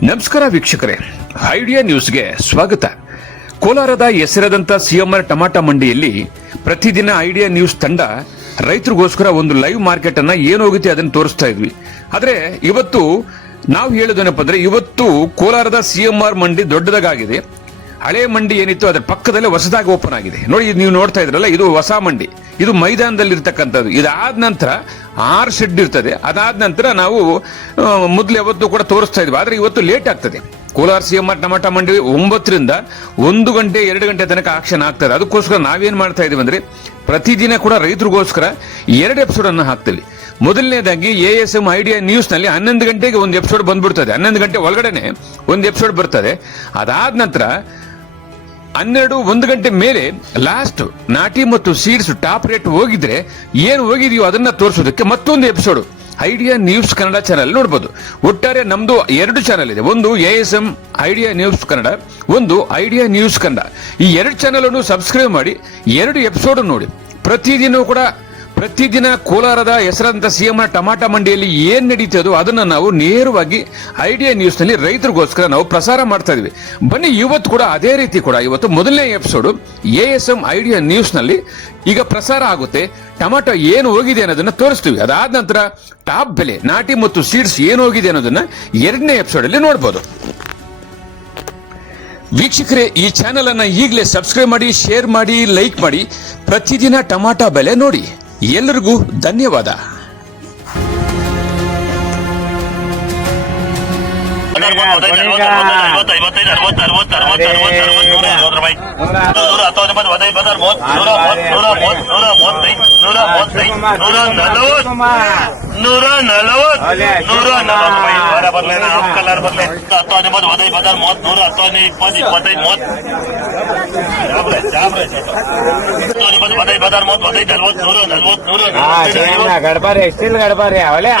ನಮಸ್ಕಾರ ವೀಕ್ಷಕರೇ, ಐಡಿಯಾ ನ್ಯೂಸ್ಗೆ ಸ್ವಾಗತ. ಕೋಲಾರದ ಹೆಸರಾದಂಥ ಸಿಎಂಆರ್ ಟಮಾಟ ಮಂಡಿಯಲ್ಲಿ ಪ್ರತಿದಿನ ಐಡಿಯಾ ನ್ಯೂಸ್ ತಂಡ ರೈತರಿಗೋಸ್ಕರ ಒಂದು ಲೈವ್ ಮಾರ್ಕೆಟ್ ಅನ್ನ ಏನೋಗುತ್ತೆ ಅದನ್ನು ತೋರಿಸ್ತಾ ಇದ್ವಿ. ಆದ್ರೆ ಇವತ್ತು ನಾವು ಹೇಳೋದೇನಪ್ಪ ಅಂದ್ರೆ, ಇವತ್ತು ಕೋಲಾರದ ಸಿಎಂಆರ್ ಮಂಡಿ ದೊಡ್ಡದಾಗಿದೆ. ಹಳೆ ಮಂಡಿ ಏನಿತ್ತು ಅದರ ಪಕ್ಕದಲ್ಲೇ ಹೊಸದಾಗಿ ಓಪನ್ ಆಗಿದೆ. ನೋಡಿ, ನೀವು ನೋಡ್ತಾ ಇದ್ರಲ್ಲ, ಇದು ಹೊಸ ಮಂಡಿ. ಇದು ಮೈದಾನದಲ್ಲಿ ಇರ್ತಕ್ಕಂಥದ್ದು. ಇದಾದ ನಂತರ 6 ಶೆಡ್ ಇರ್ತದೆ. ಅದಾದ ನಂತರ ನಾವು ಮೊದಲು ಯಾವತ್ತು ಕೂಡ ತೋರಿಸ್ತಾ ಇದ್ವಿ. ಆದ್ರೆ ಇವತ್ತು ಲೇಟ್ ಆಗ್ತದೆ. ಕೋಲಾರ ಸಿಎಂಆರ್ ಟಮಾಟ ಮಂಡಿ 9 ರಿಂದ 1 ಗಂಟೆ 2 ಗಂಟೆ ತನಕ ಆಕ್ಷನ್ ಆಗ್ತದೆ. ಅದಕ್ಕೋಸ್ಕರ ನಾವೇನ್ ಮಾಡ್ತಾ ಇದೀವಿ ಅಂದ್ರೆ, ಪ್ರತಿದಿನ ಕೂಡ ರೈತರಿಗೋಸ್ಕರ 2 ಎಪಿಸೋಡ್ ಅನ್ನು ಹಾಕ್ತೀವಿ. ಮೊದಲನೇದಾಗಿ ASM ಐಡಿಯಾ ನ್ಯೂಸ್ ನಲ್ಲಿ 11 ಗಂಟೆಗೆ ಒಂದು ಎಪಿಸೋಡ್ ಬಂದ್ಬಿಡ್ತದೆ. 11 ಗಂಟೆ ಒಳಗಡೆನೆ ಒಂದು ಎಪಿಸೋಡ್ ಬರ್ತದೆ. ಅದಾದ ನಂತರ 1 ಗಂಟೆ ಮೇಲೆ ಲಾಸ್ಟ್ ನಾಟಿ ಮತ್ತು ಸೀಡ್ಸ್ ಟಾಪ್ ರೇಟ್ ಹೋಗಿದ್ರೆ ಏನು ಹೋಗಿದೆಯೋ ಅದನ್ನ ತೋರಿಸೋದಕ್ಕೆ ಮತ್ತೊಂದು episode idea news Kannada channel ನೋಡಬಹುದು. ಒಟ್ಟಾರೆ ನಮ್ದು 2 ಚಾನಲ್ ಇದೆ. ಒಂದು ASM ಐಡಿಯಾ ನ್ಯೂಸ್ ಕನ್ನಡ, ಒಂದು ಐಡಿಯಾ ನ್ಯೂಸ್ ಕನ್ನಡ. ಈ 2 ಚಾನಲ್ ಅನ್ನು ಸಬ್ಸ್ಕ್ರೈಬ್ ಮಾಡಿ 2 ಎಪಿಸೋಡ್ ನೋಡಿ. ಪ್ರತಿದಿನ ಕೋಲಾರದ ಹೆಸರಾದಂಥ ಸಿಎಂಆರ್ ಟಮಾಟ ಮಂಡಿಯಲ್ಲಿ ಏನ್ ನಡೀತದೋ ಅದನ್ನ ನಾವು ನೇರವಾಗಿ ಐಡಿಯಾ ನ್ಯೂಸ್ ನಲ್ಲಿ ರೈತರಿಗೋಸ್ಕರ ನಾವು ಪ್ರಸಾರ ಮಾಡ್ತಾ ಇದೀವಿ. ಬನ್ನಿ, ಇವತ್ತು ಕೂಡ ಅದೇ ರೀತಿ ಕೂಡ ಇವತ್ತು ಮೊದಲನೇ ಎಪಿಸೋಡ್ ASM ಐಡಿಯಾ ನ್ಯೂಸ್ ನಲ್ಲಿ ಈಗ ಪ್ರಸಾರ ಆಗುತ್ತೆ. ಟೊಮಾಟೊ ಏನು ಹೋಗಿದೆ ಅನ್ನೋದನ್ನ ತೋರಿಸ್ತೀವಿ. ಅದಾದ ನಂತರ ಟಾಪ್ ಬೆಲೆ, ನಾಟಿ ಮತ್ತು ಸೀಡ್ಸ್ ಏನು ಹೋಗಿದೆ ಅನ್ನೋದನ್ನ 2ನೇ ಎಪಿಸೋಡ್ ಅಲ್ಲಿ ನೋಡಬಹುದು. ವೀಕ್ಷಕರೇ, ಈ ಚಾನೆಲ್ ಅನ್ನ ಈಗಲೇ ಸಬ್ಸ್ಕ್ರೈಬ್ ಮಾಡಿ, ಶೇರ್ ಮಾಡಿ, ಲೈಕ್ ಮಾಡಿ. ಪ್ರತಿದಿನ ಟೊಮಾಟೊ ಬೆಲೆ ನೋಡಿ. ಎಲ್ಲರಿಗೂ ಧನ್ಯವಾದ. ಗಡ್ಬಾರಿ ಸ್ಟಿಲ್ ಗಡ್ಬಾರಿ ಅವಲೇ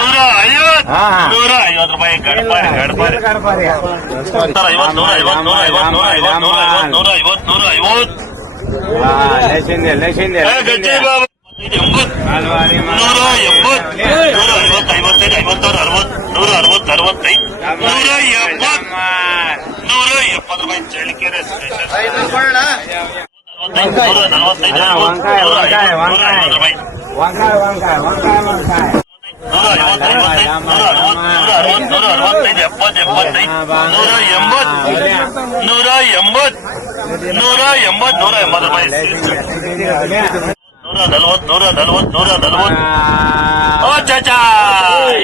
चाचा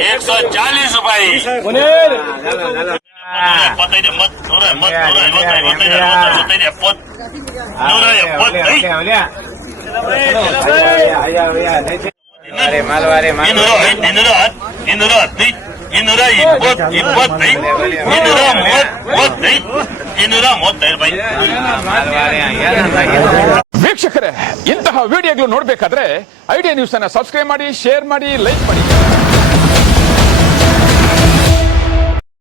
140 ರೂಪಾಯಿ. 75 ವೀಕ್ಷಕರೇ, ಇಂತಹ ವಿಡಿಯೋಗಳು ನೋಡಬೇಕಾದ್ರೆ ಐಡಿಯಾ ನ್ಯೂಸ್ ಅನ್ನ ಸಬ್ಸ್ಕ್ರೈಬ್ ಮಾಡಿ, ಶೇರ್ ಮಾಡಿ, ಲೈಕ್ ಮಾಡಿ.